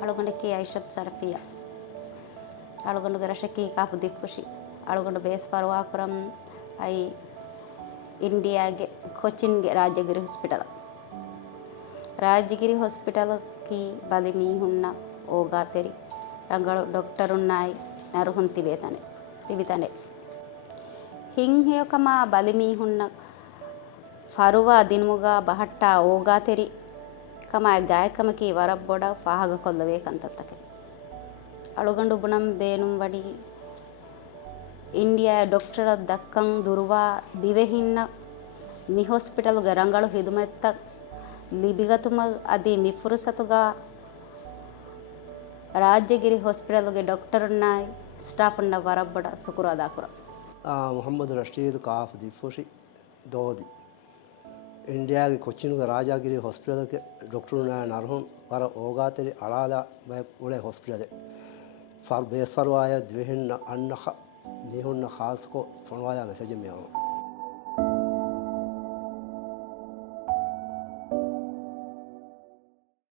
ಅಳುಗೊಂಡಕ್ಕೆ ಐಷತ್ ಸರ್ಪಿಯ ಅಳುಗೊಂಡು ಗರಶಕ್ಕೆ Kapu ದಿಕ್ಕುಶಿ ಅಳುಗೊಂಡು base ಪರ್ವಾಪುರಂ I ಇಂಡಿಯಾಗೆ ಕೊಚ್ಚಿನ್ಗೆ ರಾಜಗಿರಿ ಹಾಸ್ಪಿಟಲ್కి ಬಲಿಮಿ ಹುಣ್ಣ ಓಗಾತೆರಿ ರಂಗಳು ಡಾಕ್ಟರುನ್ನಾಯಿ ನರುಹುನ್ ತಿಬಿತಾನೆ ಹಿಂಗ್ಯಕಮ ಬಲಿಮಿ ಹುಣ್ಣ ಫರುವ ದಿನ್ಮುಗ ಬಹಟ್ಟ ಓಗಾತೆರಿ ಕಮ ಗಾಯಕಮಕಿ ವರಬ್ಬೊಡ ಫಾಹಗ ಕೊಲ್ಲಬೇಕಂತತ್ತಕೆ ಅಳುಗಂಡು ಬುಣಂ ಬೇನುಂ ಬಡಿ ಇಂಡಿಯಾ ಡಾಕ್ಟರ್ ದಕ್ಕಂ ದುರ್ವಾ ದಿವೆ ಹಿನ್ನ ಮಿ ಹಾಸ್ಪಿಟಲ್ಗೆ ರಂಗಳು ಹಿದುಮೆತ್ತ ಲಿಬಿಗತುಮ ಅದಿ ಮಿ ಫುರುಸತುಗ ರಾಜ್ಯಗಿರಿ ಹಾಸ್ಪಿಟಲ್ಗೆ ಡಾಕ್ಟರ್ನಾಯ್ ಸ್ಟಾಫ್ನ ವರಬ್ಬಡ ಸುಕುರಾದಾಕುರ ಮೊಹಮ್ಮದ್ ರಶೀದ್ ಕಾಫ್ ದಿಫುಶಿ ದೋದಿ ಇಂಡಿಯಾಗೆ ಕೊಚ್ಚಿನುಗ ರಾಜಗಿರಿ ಹಾಸ್ಪಿಟಲ್ಗೆ ಡಾಕ್ಟರ್ನಾಯ ನರ್ಹುನ್ ವರ ಓಗಾತೆರಿ ಅಳಾದ ಉಳೆ ಹಾಸ್ಪಿಟಲ್ ಬೇಸ್ಫರ್ವಾಯ ದ್ವಿಹಿನ್ನ ಅಣ್ಣಖ ನಿಹುನ್ನ ಖಾಸ್ಕೋ ಸೊಣವಾದ ಮೆಸೇಜ್ ಮೇವು